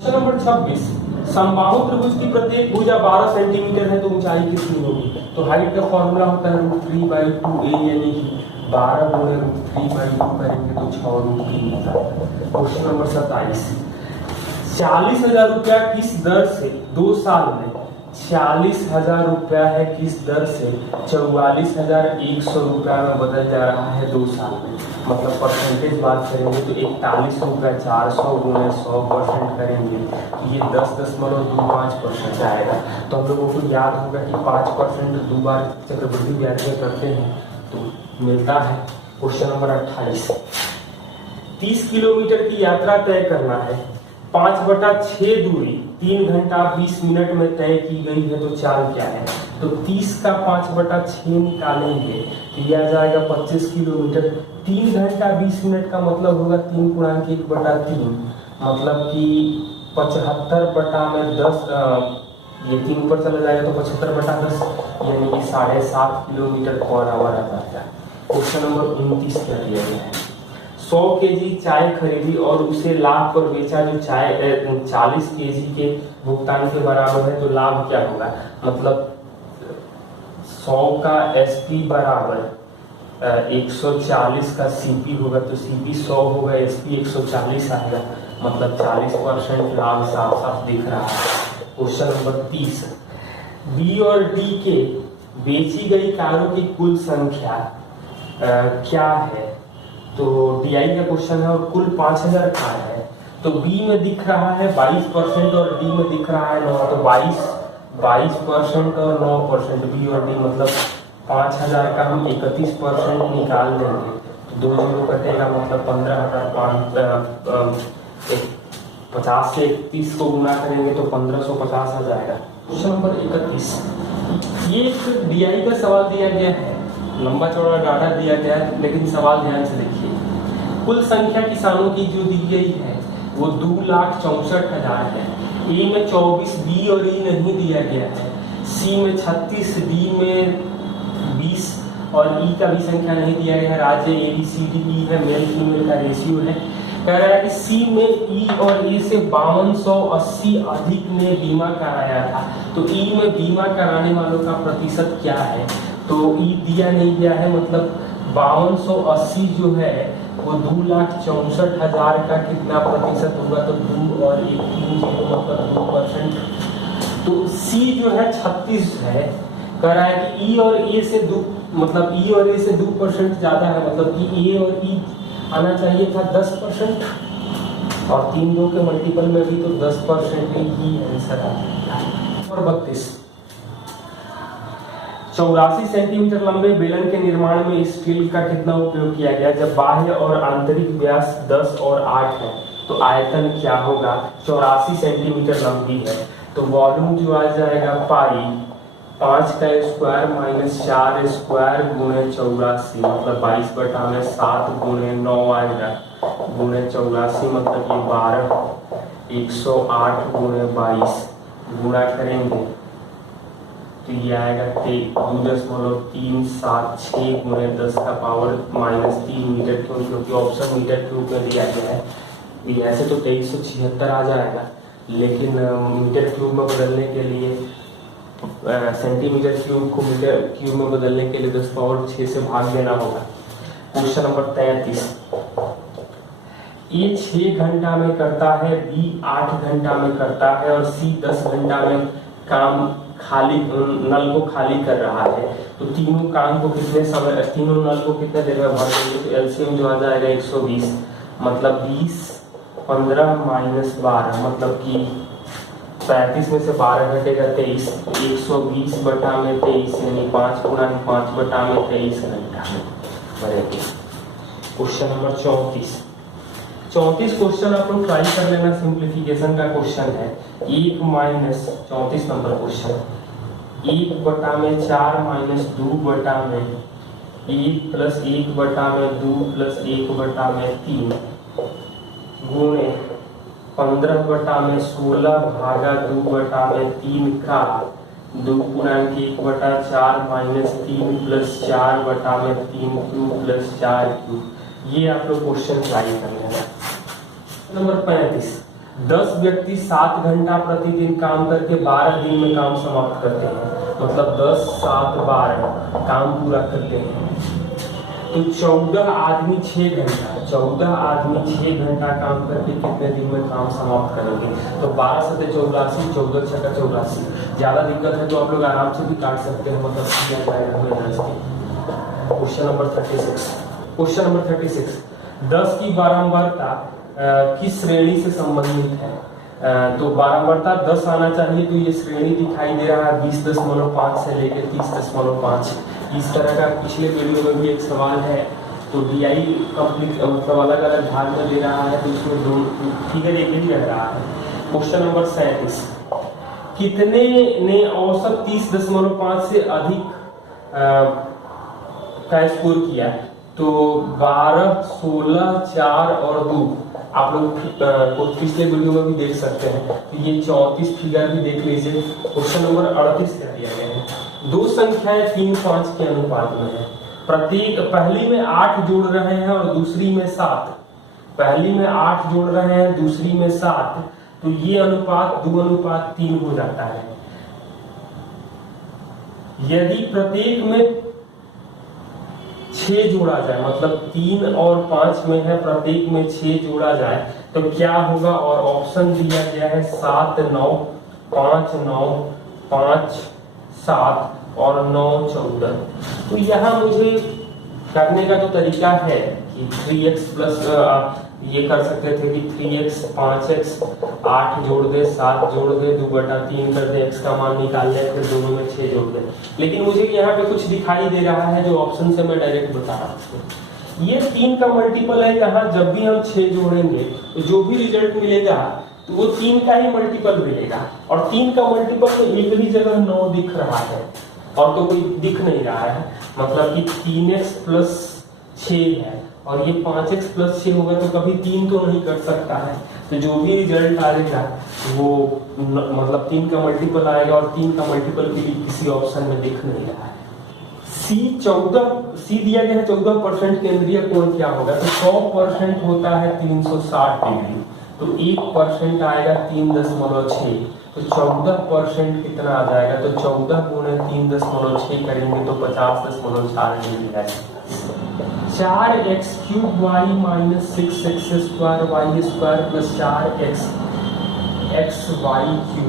Question number 26, समबाहु त्रिभुज की प्रत्येक भुजा 12 सेंटीमीटर है तो ऊंचाई कितनी होगी। तो हाइट का फॉर्मूला होता है √3/2a, यानी कि 12 गुणे √3/2 करेंगे तो 6√3 होता है। क्वेश्चन नंबर 27, 40,000 रुपया किस दर से 2 साल में 40,000 रुपया है किस दर से 44,100 रुपया में बदल जा रहा है 2 साल में। मतलब परसेंटेज बात करेंगे तो 41 रुपया 400 गुणे 100% करेंगे तो ये 10.25% आएगा। तो हम लोगों को याद होगा कि 5% 2 बार चक्रवृद्धि ब्याज में करते हैं तो मिलता है। क्वेश्चन नंबर 28, 30 किलोमीटर की यात्रा तय करना है, 5/6 दूरी 3 घंटा 20 मिनट में तय की गई है तो चाल क्या है। तो 30 का 5/6 निकालेंगे तो यह आ जाएगा 25 किलोमीटर। 3 घंटा 20 मिनट का मतलब होगा 3×1/3, मतलब कि 75/10, ये 3 ऊपर चला जाएगा तो 75/10 यानी कि 7.5 किलोमीटर पर आवर आ जाता है। क्वेश्चन नंबर 29 क्या दिया गया है, 100 केजी चाय खरीदी और उसे लाभ पर बेचा जो चाय 40 केजी के भुगतान के बराबर है तो लाभ क्या होगा। मतलब 100 का एसपी बराबर 140 का सीपी होगा तो सीपी 100 होगा, एसपी 140 आएगा, मतलब 40% लाभ साफ साफ दिख रहा है। क्वेश्चन नंबर 30, बी और डी के बेची गई कारों की कुल संख्या क्या है। तो डीआई का क्वेश्चन है और कुल 5000 कार है। तो बी में दिख रहा है 22% और डी में दिख रहा है 9, तो 22% और 9%, बी और डी मतलब 5000 का हम 31% निकाल देंगे तो 2 जीरो कटेगा, मतलब 50 से 31 को गुना करेंगे तो 1550 आ जाएगा। क्वेश्चन नंबर 31, ये एक डीआई का सवाल दिया गया है, लंबा चौड़ा डाटा दिया गया है, लेकिन सवाल ध्यान से देखिए। कुल संख्या किसानों की जो दी गई है वो 2,64,000 है। ए में 24, बी और ई नहीं दिया गया है, सी में 36, डी में 20 और ई का भी संख्या नहीं दिया गया है। राज्य A B C D E है, मेल फीमेल का रेशियो है। कह रहा है कि सी में ई और ए से 5280 अधिक ने बीमा कराया था, तो ई में बीमा कराने वालों का प्रतिशत क्या है। तो ई दिया नहीं गया है, मतलब 5280 जो है वो 2,64,000 का कितना प्रतिशत होगा, तो 2 और 1 3 जीरो मतलब 2%। तो सी जो है 36 है। कह रहा है कि ई और ए से 2 मतलब ई और ए से 2% ज्यादा है, मतलब कि ए और ई आना चाहिए था 10% और 3 2 के मल्टीपल में भी तो 10% ही आंसर आ जाएगा। और 32, 84 सेंटीमीटर लंबे बेलन के निर्माण में स्टील का कितना उपयोग किया गया। जब बाह्य और आंतरिक व्यास 10 और 8 है तो आयतन क्या होगा। 84 सेंटीमीटर लंबी है तो वॉल्यूम जो आ जाएगा पाई 5 का स्क्वायर माइनस 4 स्क्वायर गुणे 84, मतलब 22/7 गुणे 9 आएगा, गुणे 84 मतलब ये 12, 108 गुणे 22 गुणा करेंगे तो ये आएगा 2.376 गुणे 10 का पावर -3 मीटर क्यूब, क्योंकि ऑप्शन मीटर क्यूब में दिया गया है। ऐसे तो 2376 आ जाएगा, लेकिन मीटर क्यूब में बदलने के लिए सेंटीमीटर क्यूब को मीटर क्यूब में बदलने के लिए 10⁻6 से भाग देना होगा। क्वेश्चन नंबर 33, ए 6 घंटा में करता है, बी 8 घंटा में करता है और सी 10 घंटा में काम खाली नल को खाली कर रहा है। तो तीनों काम को कितने समय, तीनों नल को कितने देर में भर देंगे। तो एलसीएम जो आ जाएगा 120, मतलब 20 15 माइनस 12 मतलब कि 35 में से 12 घटेगा 23, 120/23 यानी 5 गुणा 5/23 घंटा बनेगी। क्वेश्चन नंबर 34 क्वेश्चन आप लोग ट्राई कर लेना, सिंप्लीफिकेशन का क्वेश्चन है। 1 minus 34 number question, 1/4 minus 2/1 plus 1/2 plus 1/3 गुणे 15/16 भागा 2/3 का 2×1/4 minus 3 plus 4/3 cube plus 4 cube. ये आप लोग क्वेश्चन ट्राई कर लेना। नंबर 35, 10 व्यक्ति 7 घंटा प्रतिदिन काम करके 12 दिन में काम समाप्त करते हैं, मतलब 10, 7, 12 काम पूरा करते हैं। तो 14 आदमी 6 घंटा, 14 आदमी 6 घंटा काम करके कितने दिन में काम समाप्त करेंगे? तो 12 से 84, 14 छक्का 84। ज्यादा दिक्कत है तो आप लोग आराम से भी काट सकते हैं, मतलब क्वेश्चन नंबर 36। क्वेश्चन नंबर 36, 10 की बारंबारता किस श्रेणी से संबंधित है? तो बारंबारता 10 आना चाहिए, तो ये श्रेणी दिखाई दे रहा है 20.5 से लेकर 30.5। इस तरह का पिछले वीडियो में भी एक सवाल है, तो DI कंप्लीट मतलब अलग अलग भाग में दे रहा है, तो इसमें दो फिगर एक ही रह रहा है। क्वेश्चन नंबर 37, कितने ने औसत 30.5 से अधिक का स्कोर किया? तो 12, 16, 4 और 2। आप लोग पिछले वीडियो में भी देख सकते हैं, तो ये 34 फिगर भी देख लीजिए। क्वेश्चन नंबर 38 कर दिया गया है। दो संख्याएं 3, 5 के अनुपात में है। प्रत्येक पहली में 8 जोड़ रहे हैं और दूसरी में 7। पहली में 8 जोड़ रहे हैं, दूसरी में 7, तो ये अनुपात 2:3 हो जाता है। यदि प्रत्येक में 6 जोड़ा जाए, मतलब 3 और 5 में है, प्रत्येक में 6 जोड़ा जाए तो क्या होगा? और ऑप्शन दिया गया है 7, 9, 5, 9, 5, 7 और 9, 14। तो यहाँ मुझे करने का जो तरीका है कि 3x प्लस ये कर सकते थे कि 3x, 5x, 8 जोड़ दे, 7 जोड़ दे, 2/3 कर दे, x का मान निकाल ले, फिर दोनों में 6 जोड़ दे। लेकिन मुझे यहाँ पे कुछ दिखाई दे रहा है जो ऑप्शन से मैं डायरेक्ट बता रहा हूँ। ये 3 का मल्टीपल है, यहाँ जब भी हम 6 जोड़ेंगे तो जो भी रिजल्ट मिलेगा तो वो 3 का ही मल्टीपल मिलेगा। और 3 का मल्टीपल तो एक भी जगह 9 दिख रहा है और तो कोई दिख नहीं रहा है, मतलब कि 3x प्लस 6 है और ये 5x प्लस 6 होगा, तो कभी 3 तो नहीं कर सकता है। तो जो भी रिजल्ट आएगा वो मतलब 3 का मल्टीपल आएगा और 3 का मल्टीपल भी किसी ऑप्शन में दिख नहीं रहा है। C दिया गया है 14% केंद्रीय कोण क्या होगा? तो 100% होता है 360 डिग्री, तो 1% आएगा 3.6, तो 14% कितना आ जाएगा? तो 14 गुणे 3.6 करेंगे तो 50.4 डिग्री आएगा। 4x³ y minus 6x square y square plus 4x xy³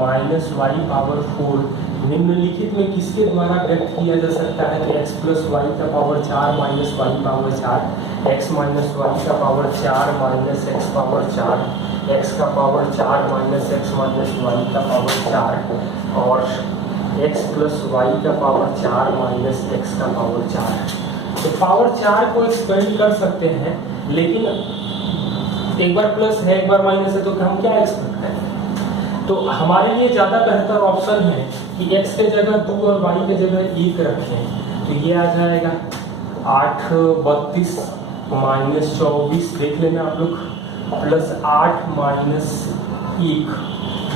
minus y power 4 निम्नलिखित में किसके द्वारा व्यक्त किया जा सकता है? तो x प्लस y का power 4 minus y power 4, x minus y का power 4 minus x power 4, x का power 4 minus x minus y का पावर 4 और x प्लस y का पावर 4 माइनस x का पावर 4। तो पावर 4 को एक्सपेंड कर सकते हैं, लेकिन एक बार प्लस है एक बार माइनस है, तो हम क्या एक्सपेक्ट करें? तो हमारे लिए ज्यादा बेहतर ऑप्शन है कि x के जगह 2 और y के जगह 1 रखें। तो ये आ जाएगा 8, 32 माइनस 24, देख लेना आप लोग, प्लस 8 माइनस 1,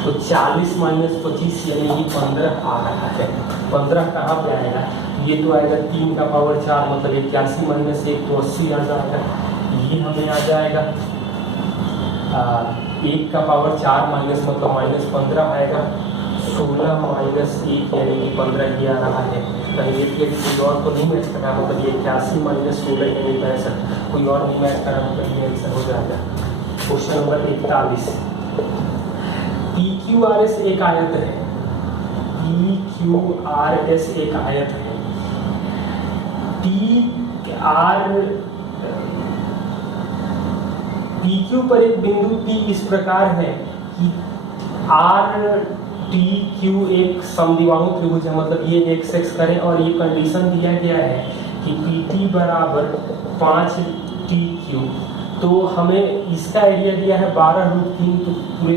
तो 40 माइनस 25 यानी ये 15 आ रहा है। 15 कहाँ पे आएगा? ये तो आएगा 3 का पावर 4, मतलब 81 माइनस 1 तो 80 आ जाएगा। ये हमें आ जाएगा 1 का पावर 4 माइनस मतलब माइनस 15 आएगा। 16 माइनस 1 यानी कि 15 ये आ रहा है। कहीं एक कोई और को नहीं मैच कर रहा, मतलब ये 81 माइनस 16 यानी 65, कोई और नहीं मैच कर रहा, मतलब ये आंसर हो जाएगा। क्वेश्चन नंबर 41, PQRS एक आयत है। PQRS एक आयत है। PQ पर एक बिंदु P इस प्रकार है कि RTQ एक समद्विबाहु त्रिभुज है, मतलब ये x करें और ये कंडीशन दिया गया है कि PT बराबर 5TQ। तो हमें इसका एरिया दिया है 12√3, तो पूरे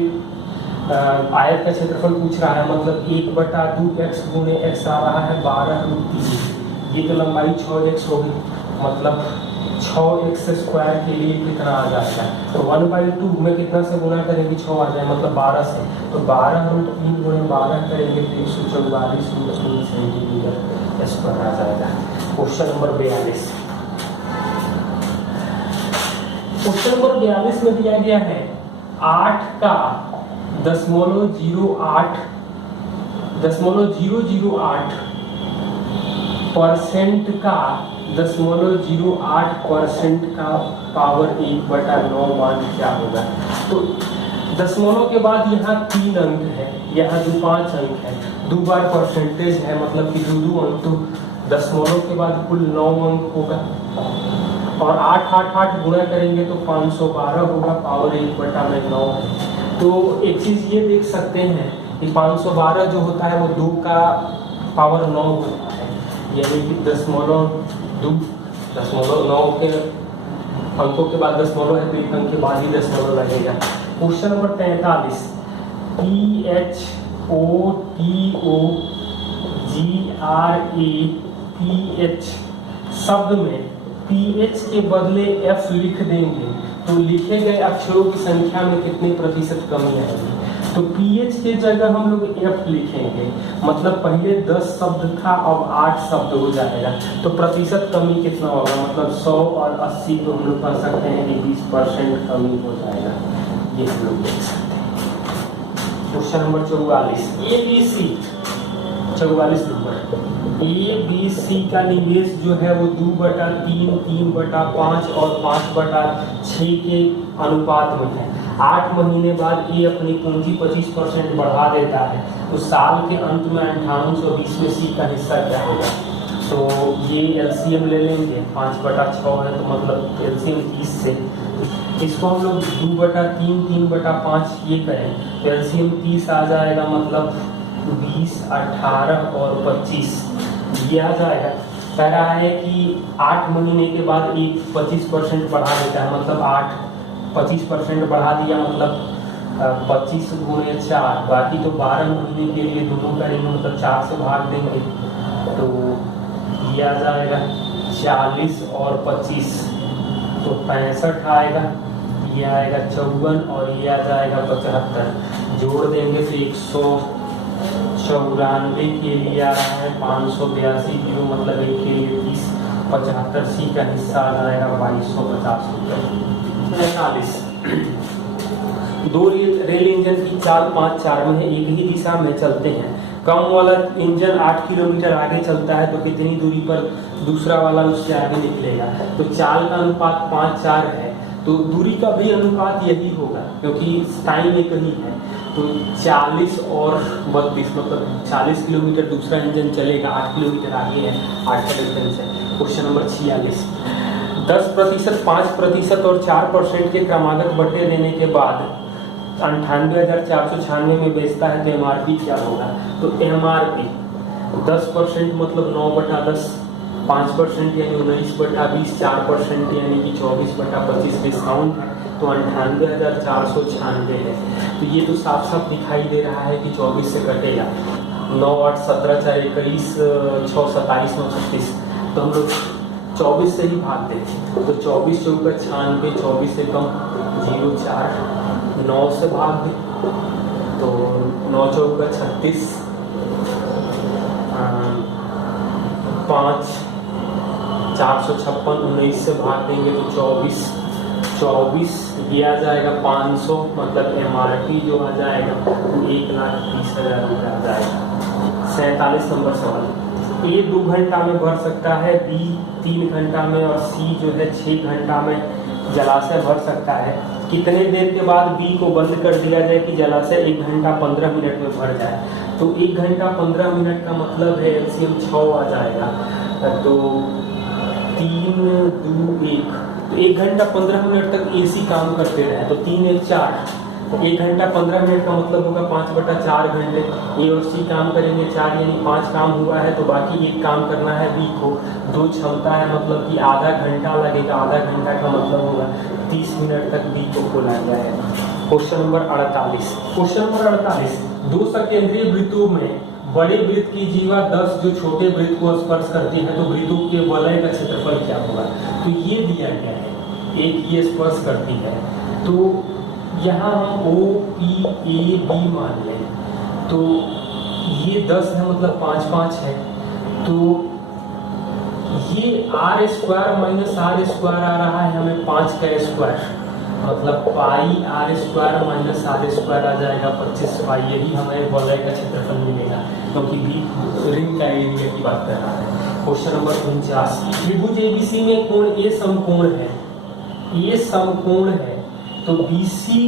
आयत का क्षेत्रफल पूछ रहा है, मतलब 1/2x गुणे x आ रहा है 12√3। ये तो लंबाई 6x होगी, मतलब 6x स्क्वायर के लिए कितना आ जाएगा? तो 1/2 में कितना से गुना करेंगे? 6 आ जाए, मतलब 12 से, तो 12√3 गुणे 12 करेंगे तो 144√3 सेंटीमीटर स्क्वायर आ जाएगा। क्वेश्चन नंबर 42, क्वेश्चन नंबर 42 में दिया गया है 8 का 0.008% का 0.08% का पावर 1/9 मान क्या होगा। तो दशमलव के बाद यहाँ 3 अंक है, यहाँ जो 5 अंक है, 2 बार परसेंटेज है, मतलब कि 2 अंक, तो दशमलव के बाद कुल 9 अंक होगा और 8 गुणा करेंगे तो 512 होगा, पावर 1/9 है। तो एक चीज ये देख सकते हैं कि 512 जो होता है वो 2 का पावर 9 होता है, यानी कि 0.9 के अंकों के बाद दशमलव है तो एक अंक के बाद ही दशमलव लगेगा। क्वेश्चन नंबर 43, PHOTOGRAPH शब्द में PH के बदले F लिख देंगे तो लिखे गए अक्षरों की संख्या में कितने प्रतिशत कमी आएगी। तो PH के जगह हम लोग F लिखेंगे, मतलब पहले 10 शब्द था अब 8 शब्द हो जाएगा, तो प्रतिशत कमी कितना होगा, मतलब 100 और 80 तो हम लोग कह सकते हैं कि 20% कमी हो जाएगा, ये हम लोग देख सकते हैं। Question number 44, ABC 44 number, ABC का निवेश जो है वो 2/3, 3/5 और 5/6 के अनुपात में है। 8 महीने बाद ये अपनी पूंजी 25% बढ़ा देता है, तो साल के अंत में 9820 में C का हिस्सा क्या होगा। तो ये LCM ले लेंगे, 5/6 है तो मतलब LCM 30 से, इसको हम लोग 2/3, 3/5 ये करें तो LCM 30 आ जाएगा, मतलब 20, 18 और 25 ये आ जाएगा। कह रहा है कि 8 महीने के बाद एक 25% बढ़ा देता है, मतलब 25% बढ़ा दिया, मतलब 25 गुणे 4, बाकी तो 12 महीने के लिए दोनों करेंगे, मतलब 4 से भाग देंगे तो ये आ जाएगा 40 और 25 तो 65 आएगा, ये आएगा 54 और ये आ जाएगा 75, जोड़ देंगे तो 194 के लिए आ रहा है, 582 किलो, मतलब एक के लिए 30, 75 C का हिस्सा आ जाएगा 2250 रुपये। 45, 2 रेल इंजन की चाल 5-4 में है, एक ही दिशा में चलते हैं। कम वाला इंजन 8 किलोमीटर आगे चलता है तो कितनी दूरी पर दूसरा वाला उससे आगे निकलेगा। तो चाल का अनुपात 5-4 है, तो दूरी का भी अनुपात यही होगा क्योंकि टाइम एक ही है। तो 40 और 32 मतलब 40 किलोमीटर दूसरा इंजन चलेगा, 8 किलोमीटर आगे है, 8 का डिस्टेंस है। क्वेश्चन नंबर 46, 10%, 5% और 4% के क्रमागत बट्टे देने के बाद 98,496 में बेचता है तो MRP क्या होगा। तो MRP 10% मतलब 9/10, 5% यानी 19/20, 4% यानी कि 24/25 डिस्काउंट है तो 98,496 है। तो ये तो साफ साफ दिखाई दे रहा है कि 24 से कटेगा, 9, 8, 17, 4, 21, 6, 27, 9, 36, तो हम लोग 24 से ही भाग देते, तो 24 चौका 96, 24 से कम 0, 4, 9 से भाग दे तो 9 चौका 36, 5, 456, 19 से भाग देंगे तो 24 ये आ जाएगा 500, मतलब MRP जो आ जाएगा वो 1,30,000 रुपये आ जाएगा। 47 नंबर सवाल, A 2 घंटा में भर सकता है, B 3 घंटा में और C जो है 6 घंटा में जलाशय भर सकता है। कितने देर के बाद B को बंद कर दिया जाए कि जलाशय 1 घंटा 15 मिनट में भर जाए। तो 1 घंटा 15 मिनट का मतलब है LCM 6 आ जाएगा, तो 3, 2, 1, तो 1 घंटा 15 मिनट तक AC काम करते रहे तो 3, 1, 4, 1 घंटा 15 मिनट का मतलब होगा 5/4 घंटे। A और C काम करेंगे 4 यानी 5 काम हुआ है, तो बाकी 1 काम करना है B को। 2 क्षमता है मतलब कि आधा घंटा लगेगा, आधा घंटा का मतलब होगा 30 मिनट तक B को खोला जाएगा। क्वेश्चन नंबर 48, 2 सकेंद्रीय वृत्तों में बड़े वृत्त की जीवा 10 जो छोटे वृत्त को स्पर्श करती है तो वृत्तों के वलय का क्षेत्रफल क्या होगा। तो ये दिया गया है, एक ये स्पर्श करती है, तो यहाँ हम OPAB मान लें, तो ये 10 है मतलब 5, 5 है, तो ये R² - R² आ रहा है हमें 5 का स्क्वायर, मतलब pi r square minus r square आ जाएगा 25 पाई। यही हमें वलय का क्षेत्रफल मिलेगा, क्योंकि बी रिंग का एरिया की बात कर रहा है। क्वेश्चन नंबर 49, त्रिभुज एबीसी में कोण ए समकोण है, ए समकोण है, तो बीसी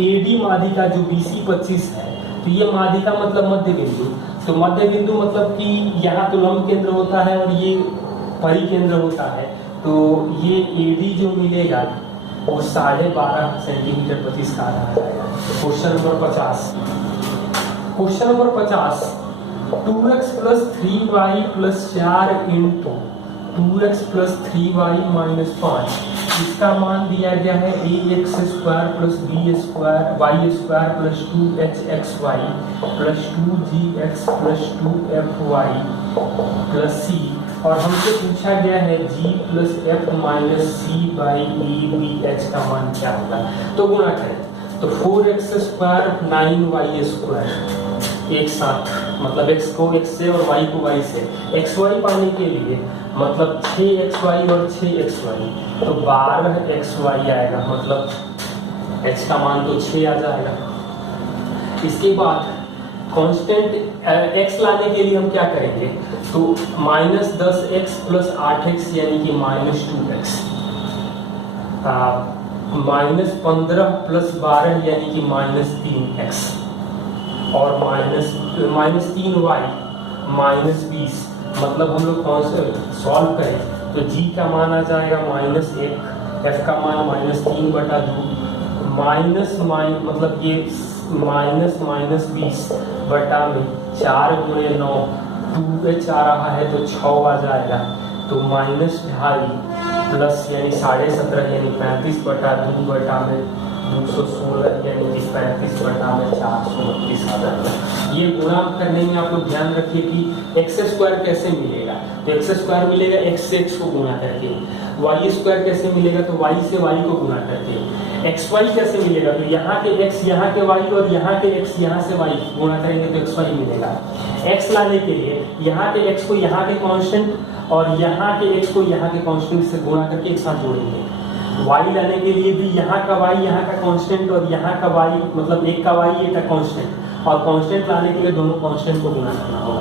एडी माध्यिका जो बीसी 25 है, तो ये माध्यिका मतलब मध्य बिंदु। तो मध्य बिंदु मतलब कि यहाँ तो लंब केंद्र होता है और ये परिकेंद्र होता है, तो ये एडी जो मिलेगा वो 12.5 सेंटीमीटर प्रति स्क्वायर आ जाएगा। Question number 50, question number 50, 2x plus 3y plus 4 into 2x plus 3y minus 5, इसका मान दिया गया है ax square plus b square y square plus 2hxy plus 2gx plus 2fy plus c, और हमसे पूछा गया है g plus f minus c by e b h का मान क्या होगा। तो गुणा करें तो 4x स्क्वायर 9y स्क्वायर एक साथ, मतलब x को x से और y को y से, xy पाने के लिए मतलब 6xy और 6xy, तो 12xy आएगा, मतलब h का मान तो 6 आ जाएगा। इसके बाद कांस्टेंट x लाने के लिए हम क्या करेंगे, तो माइनस 10x प्लस 8x यानी कि माइनस 2x, माइनस 15 प्लस 12 यानी कि माइनस 3x, और माइनस 3y माइनस 20, मतलब हम लोग सॉल्व करें तो g का मान आ जाएगा माइनस 1, f का मान माइनस 3/2, मतलब ये माइनस 20 बटा में 4 गुणे 9, 2h आ रहा है तो 6 आ जाएगा, तो माइनस 2.5 प्लस यानी 17.5 यानी 35/2 बटा में 216 यानी कि 35 बटा में 429 आ जाएगा। ये गुणा करने में आप लोग ध्यान रखिए कि एक्स स्क्वायर कैसे मिलेगा, तो एक्स स्क्वायर मिलेगा एक्स से एक्स को गुणा करके, वाई स्क्वायर कैसे मिलेगा, तो वाई से वाई को गुणा करके, एक्स वाई कैसे मिलेगा, तो यहाँ के एक्स यहाँ के वाई और यहाँ के एक्स यहाँ से वाई गुणा करेंगे तो एक्स वाई मिलेगा। एक्स लाने के लिए यहाँ के एक्स को यहाँ के कांस्टेंट और यहाँ के एक्स को यहाँ के कांस्टेंट से गुणा करके एक साथ जोड़ेंगे। वाई लाने के लिए भी यहाँ का वाई यहाँ का कांस्टेंट और यहाँ का वाई, मतलब एक का वाई एक का कांस्टेंट, और कांस्टेंट लाने के लिए दोनों कांस्टेंट को गुणा करना होगा।